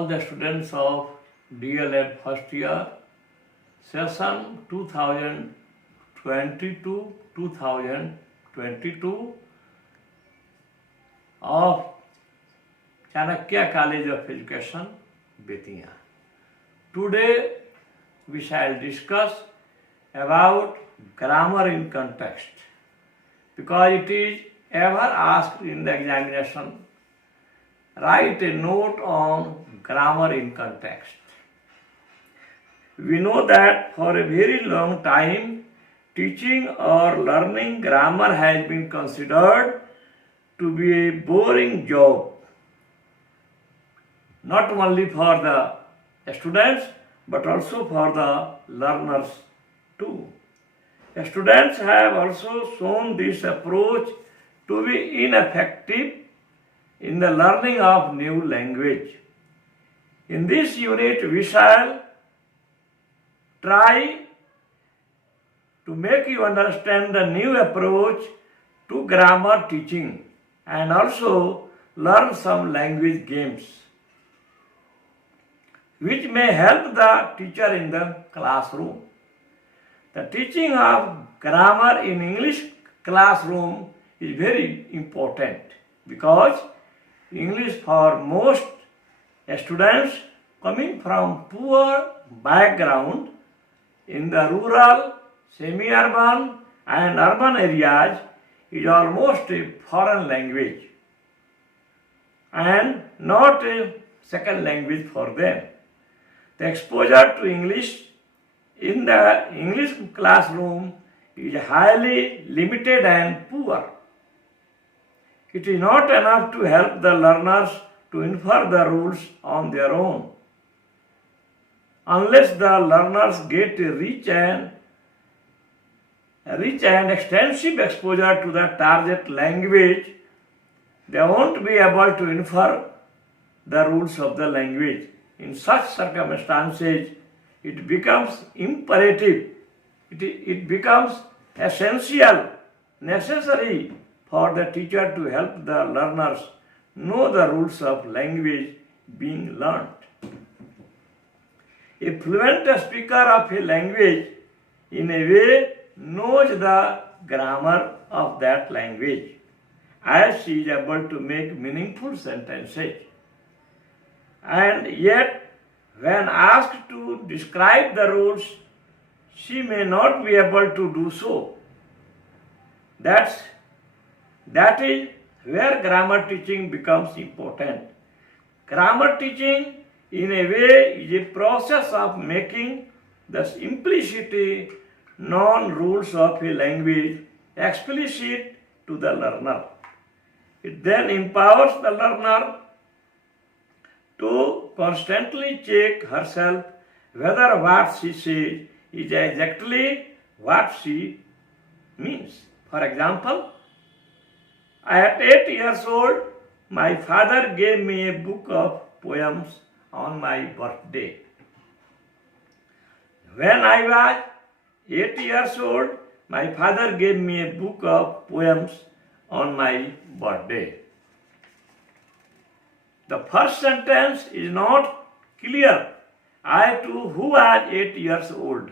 all the students of DLED first year, session 2022-2022 of Chanakya College of Education, Bettiya. Today we shall discuss about grammar in context, because it is ever asked in the examination. Write a note on grammar in context. We know that for a very long time, teaching or learning grammar has been considered to be a boring job, not only for the students but also for the learners too. Students have also shown this approach to be ineffective in the learning of new language. In this unit, we shall try to make you understand the new approach to grammar teaching and also learn some language games which may help the teacher in the classroom. The teaching of grammar in English classroom is very important because English for most students coming from poor background in the rural, semi-urban and urban areas is almost a foreign language and not a second language for them. The exposure to English in the English classroom is highly limited and poor. It is not enough to help the learners to infer the rules on their own. Unless the learners get a rich and extensive exposure to the target language, they won't be able to infer the rules of the language. In such circumstances, it becomes imperative, it becomes essential, necessary for the teacher to help the learners know the rules of language being learned. A fluent speaker of a language in a way knows the grammar of that language as she is able to make meaningful sentences. And yet, when asked to describe the rules, she may not be able to do so. That is where grammar teaching becomes important. Grammar teaching, in a way, is a process of making the implicitly known rules of a language explicit to the learner. It then empowers the learner to constantly check herself whether what she says is exactly what she means. For example, at 8 years old, my father gave me a book of poems on my birthday. When I was 8 years old, my father gave me a book of poems on my birthday. The first sentence is not clear. I too, who was 8 years old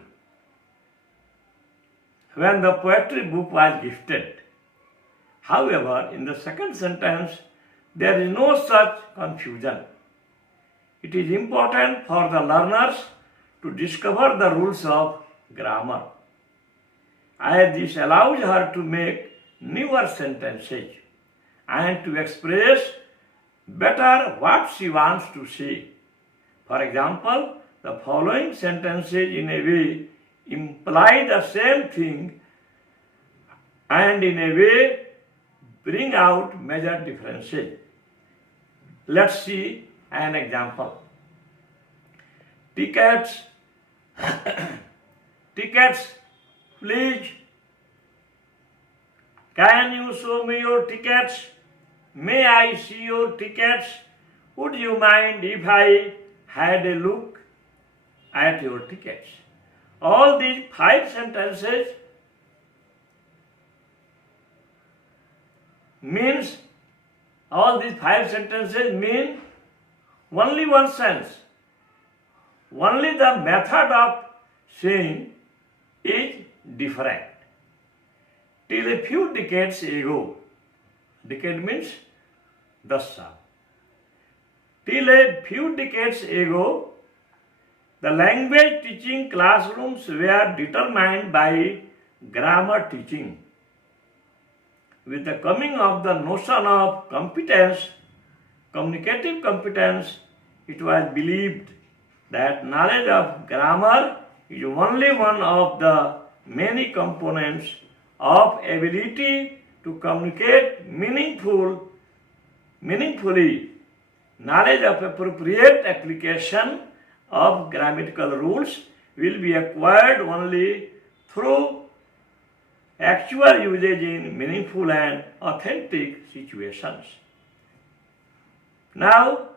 when the poetry book was gifted. However, in the second sentence, there is no such confusion. It is important for the learners to discover the rules of grammar, as this allows her to make newer sentences and to express better what she wants to say. For example, the following sentences in a way imply the same thing and in a way bring out major differences. Let's see an example. Tickets, please. Can you show me your tickets? May I see your tickets? Would you mind if I had a look at your tickets? All these 5 sentences mean only one sense. Only the method of seeing is different. Till a few decades ago, decade means 10 साल. Till a few decades ago, the language teaching classrooms were determined by grammar teaching. With the coming of the notion of competence, communicative competence, it was believed that knowledge of grammar is only one of the many components of ability to communicate meaningfully. Knowledge of appropriate application of grammatical rules will be acquired only through actual usage in meaningful and authentic situations. Now,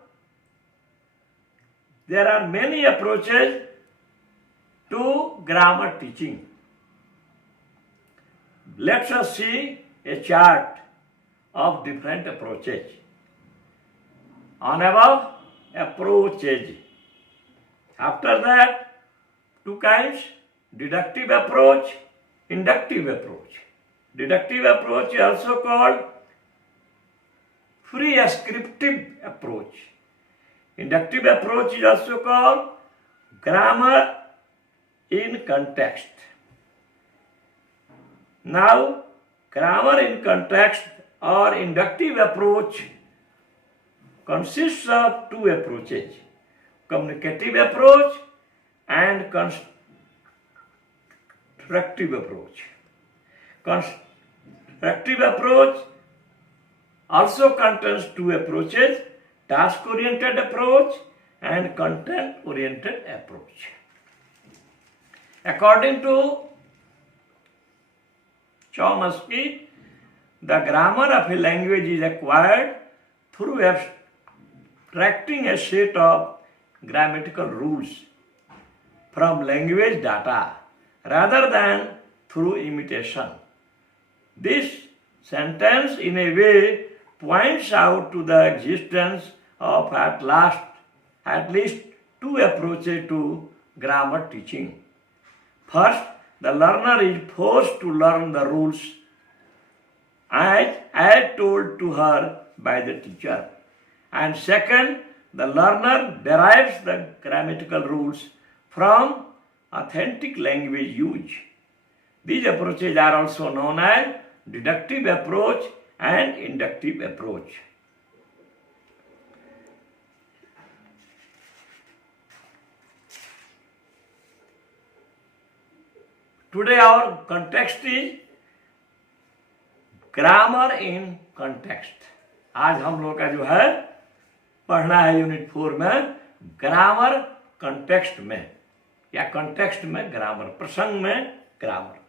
there are many approaches to grammar teaching. Let us see a chart of different approaches. On above, approaches. After that, two kinds, deductive approach, inductive approach. Deductive approach is also called prescriptive approach. Inductive approach is also called grammar in context. Now, grammar in context or inductive approach consists of two approaches, communicative approach and constructive approach. Constructive approach also contains two approaches, task-oriented approach and content-oriented approach. According to Chomsky, the grammar of a language is acquired through abstracting a set of grammatical rules from language data rather than through imitation. This sentence in a way points out to the existence of at least two approaches to grammar teaching. First, the learner is forced to learn the rules as told to her by the teacher. And second, the learner derives the grammatical rules from authentic language use. These approaches are also known as deductive approach and inductive approach. Today our context is grammar in context. आज हम लोग का जो है पढ़ना है यूनिट 4 में grammar context में या कंटेक्स्ट में ग्रामर, प्रसंग में ग्रामर.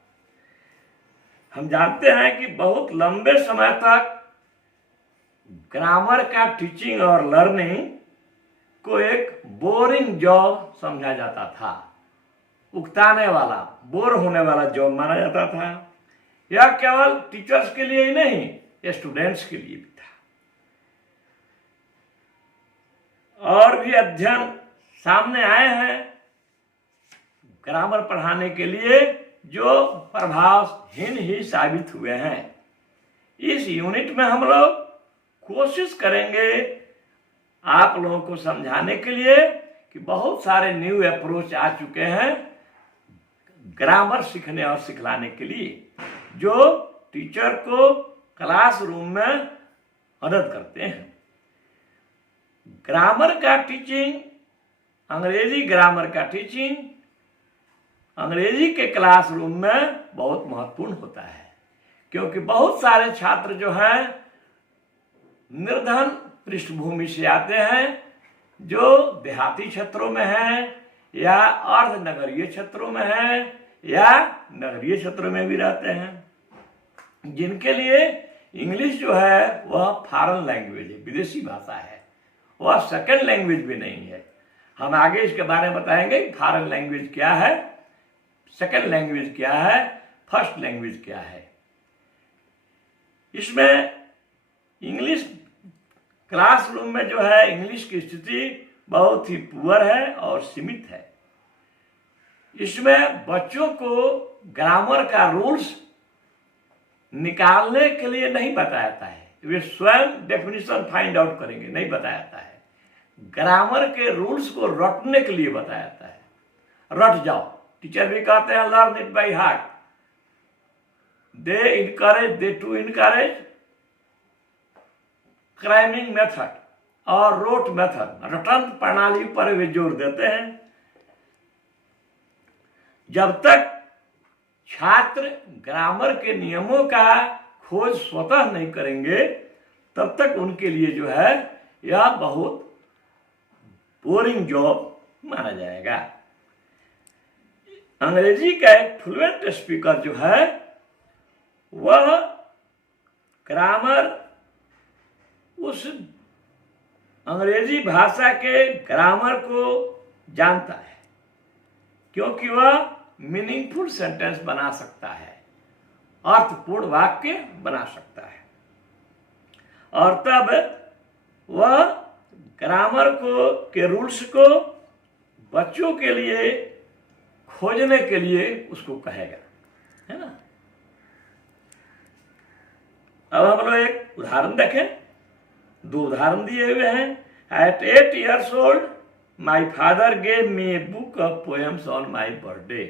हम जानते हैं कि बहुत लंबे समय तक ग्रामर का टीचिंग और लर्निंग को एक बोरिंग जॉब समझा जाता था, उकताने वाला, बोर होने वाला जॉब माना जाता था. यह केवल टीचर्स के लिए ही नहीं, स्टूडेंट्स के लिए भी था. और भी अध्ययन सामने आए हैं ग्रामर पढ़ाने के लिए जो प्रभावहीन ही साबित हुए हैं. इस यूनिट में हम लोग कोशिश करेंगे आप लोगों को समझाने के लिए कि बहुत सारे न्यू अप्रोच आ चुके हैं ग्रामर सीखने और सिखलाने के लिए, जो टीचर को क्लासरूम में मदद करते हैं. ग्रामर का टीचिंग, अंग्रेजी ग्रामर का टीचिंग अंग्रेजी के क्लासरूम में बहुत महत्वपूर्ण होता है, क्योंकि बहुत सारे छात्र जो हैं निर्धन पृष्ठभूमि से आते हैं, जो देहाती क्षेत्रों में हैं या अर्ध नगरीय क्षेत्रों में हैं या नगरीय क्षेत्रों में भी रहते हैं, जिनके लिए इंग्लिश जो है वह फॉरेन लैंग्वेज है, विदेशी भाषा है, वह सेकंड लैंग्वेज भी नहीं है. हम आगे इसके बारे में बताएंगे फॉरेन लैंग्वेज क्या है, सेकंड लैंग्वेज क्या है, फर्स्ट लैंग्वेज क्या है. इसमें इंग्लिश क्लासरूम में जो है इंग्लिश की स्थिति बहुत ही पुअर है और सीमित है। इसमें बच्चों को ग्रामर का रूल्स निकालने के लिए नहीं बताया जाता है, वे स्वयं डेफिनेशन फाइंड आउट करेंगे, नहीं बताया जाता है। ग्रामर के रूल्स को रटने के लिए बताया जाता है, रट जाओ। टीचर भी कहते हैं learn it by heart. They to encourage cramming method और रोट मेथड, रटन प्रणाली पर वे जोर देते हैं। जब तक छात्र ग्रामर के नियमों का खोज स्वतः नहीं करेंगे तब तक उनके लिए जो है यह बहुत बोरिंग जॉब माना जाएगा। अंग्रेजी का एक फ्लुएंट स्पीकर जो है वह ग्रामर, उस अंग्रेजी भाषा के ग्रामर को जानता है, क्योंकि वह मीनिंगफुल सेंटेंस बना सकता है, अर्थपूर्ण वाक्य बना सकता है, और तब वह ग्रामर के रूल्स को बच्चों के लिए खोजने के लिए उसको कहेगा, है ना। अब हम लोग एक उदाहरण देखें, दो उदाहरण दिए हुए हैं। At 8 years old my father gave me a book of poems on my birthday.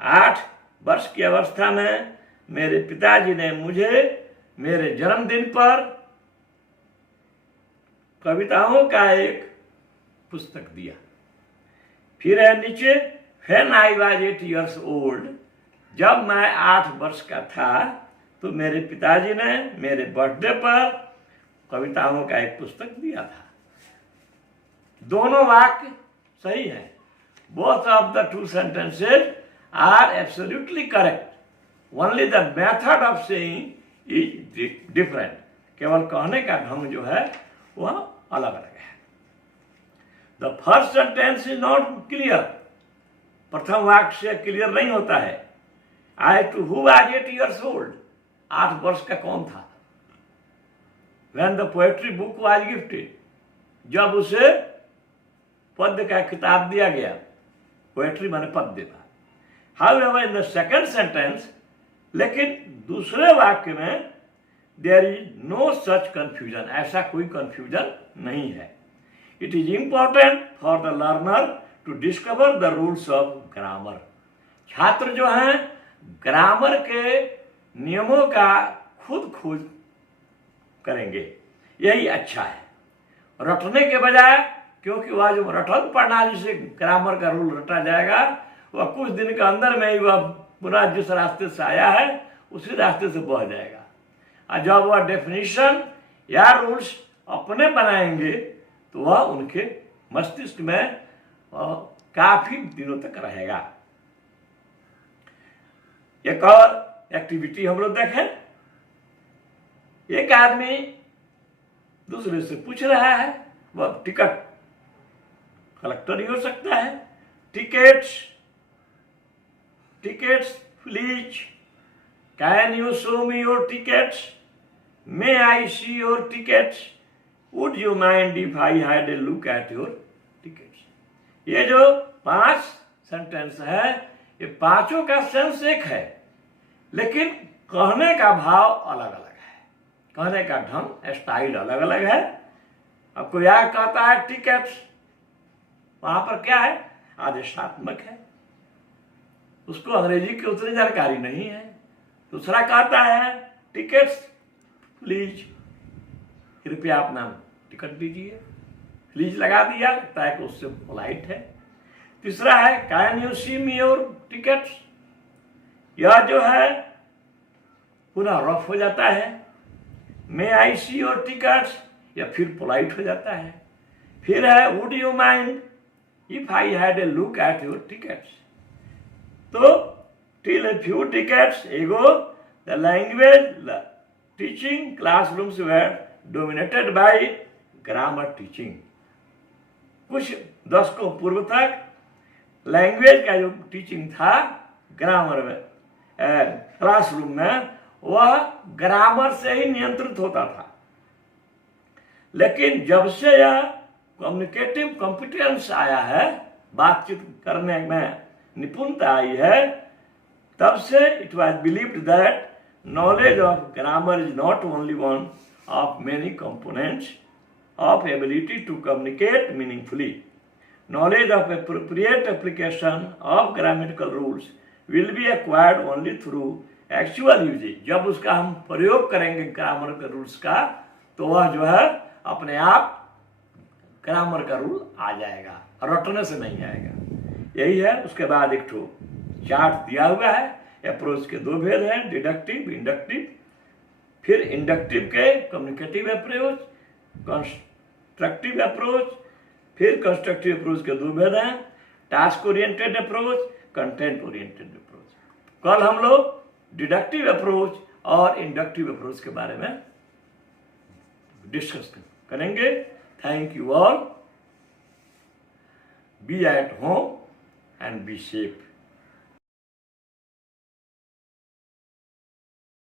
8 वर्ष की अवस्था में मेरे पिताजी ने मुझे मेरे जन्मदिन पर कविताओं का एक पुस्तक दिया। फिर है नीचे, when I was 8 years old, जब मैं 8 वर्ष का था तो मेरे पिताजी ने मेरे बर्थडे पर कविताओं का एक पुस्तक दिया था। दोनों वाक्य सही हैं। Both of the two sentences are absolutely correct, only the method of saying is different. केवल कहने का ढंग जो है वह अलग अलग है। The first sentence is not clear, प्रथम वाक्य से क्लियर नहीं होता है। I to who was 8 years old, 8 वर्ष का कौन था। When the poetry book was gifted, जब उसे पद्य का किताब दिया गया, पोएट्री माने पद्य था। However, in the second sentence, लेकिन दूसरे वाक्य में there is no such confusion, ऐसा कोई confusion नहीं है। It is important for the learner to discover the rules of grammar. छात्र जो हैं ग्रामर के नियमों का खुद खोज करेंगे, यही अच्छा है रटने के बजाय, क्योंकि वह जो रटन प्रणाली से ग्रामर का रूल रटा जाएगा वह कुछ दिन के अंदर में ही वह पुनः जिस रास्ते से आया है उसी रास्ते से बह जाएगा। और जब वह डेफिनेशन या रूल्स अपने बनाएंगे तो वह उनके मस्तिष्क में काफी दिनों तक रहेगा। एक और एक्टिविटी हम लोग देखें। एक आदमी दूसरे से पूछ रहा है, वह टिकट कलेक्टर ही हो सकता है। Tickets please, can you show me your tickets, may I see your tickets, would you mind if I had a look at your tickets. ये जो 5 सेंटेंस है, ये पांचों का सेंस एक है, लेकिन कहने का भाव अलग अलग है, कहने का ढंग स्टाइल अलग अलग है। अब कोई यार कहता है टिकट्स, वहां पर क्या है, आदेशात्मक है, उसको अंग्रेजी की उतनी जानकारी नहीं है। दूसरा कहता है टिकट्स प्लीज, कृपया अपना टिकट दीजिए, प्लीज लगा दिया, लगता है कि उससे पोलाइट है। तीसरा है can you see me your tickets, यह जो है पुनः रफ हो जाता है। मे आई सी योर टिकट्स, या फिर पोलाइट हो जाता है। फिर है would you mind if I had a look at your tickets. तो till a few decades ago the language teaching classrooms were dominated by grammar teaching. कुछ दशकों पूर्व तक लैंग्वेज का जो टीचिंग था ग्रामर में, क्लासरूम में, वह ग्रामर से ही नियंत्रित होता था। लेकिन जब से यह कम्युनिकेटिव कॉम्पिटेंस आया है, बातचीत करने में निपुणता आई है, तब से it was believed that knowledge of grammar is not only one of many components of ability to communicate meaningfully. Knowledge of appropriate application of grammatical rules will be acquired only through actual usage. जब उसका हम प्रयोग करेंगे ग्रामर के रूल्स का, तो वह जो है अपने आप ग्रामर का रूल आ जाएगा, रटने से नहीं आएगा। यही है। उसके बाद एक ठो चार्ट दिया हुआ है। अप्रोच के दो भेद हैं, डिडक्टिव, इंडक्टिव। फिर इंडक्टिव के कम्युनिकेटिव अप्रोच, कंस्ट्रक्टिव अप्रोच। फिर कंस्ट्रक्टिव अप्रोच के दो भेद हैं, task oriented approach, content oriented approach. कल हम लोग डिडक्टिव अप्रोच और इंडक्टिव अप्रोच के बारे में डिस्कस करेंगे। Thank you all. Be at home and be safe.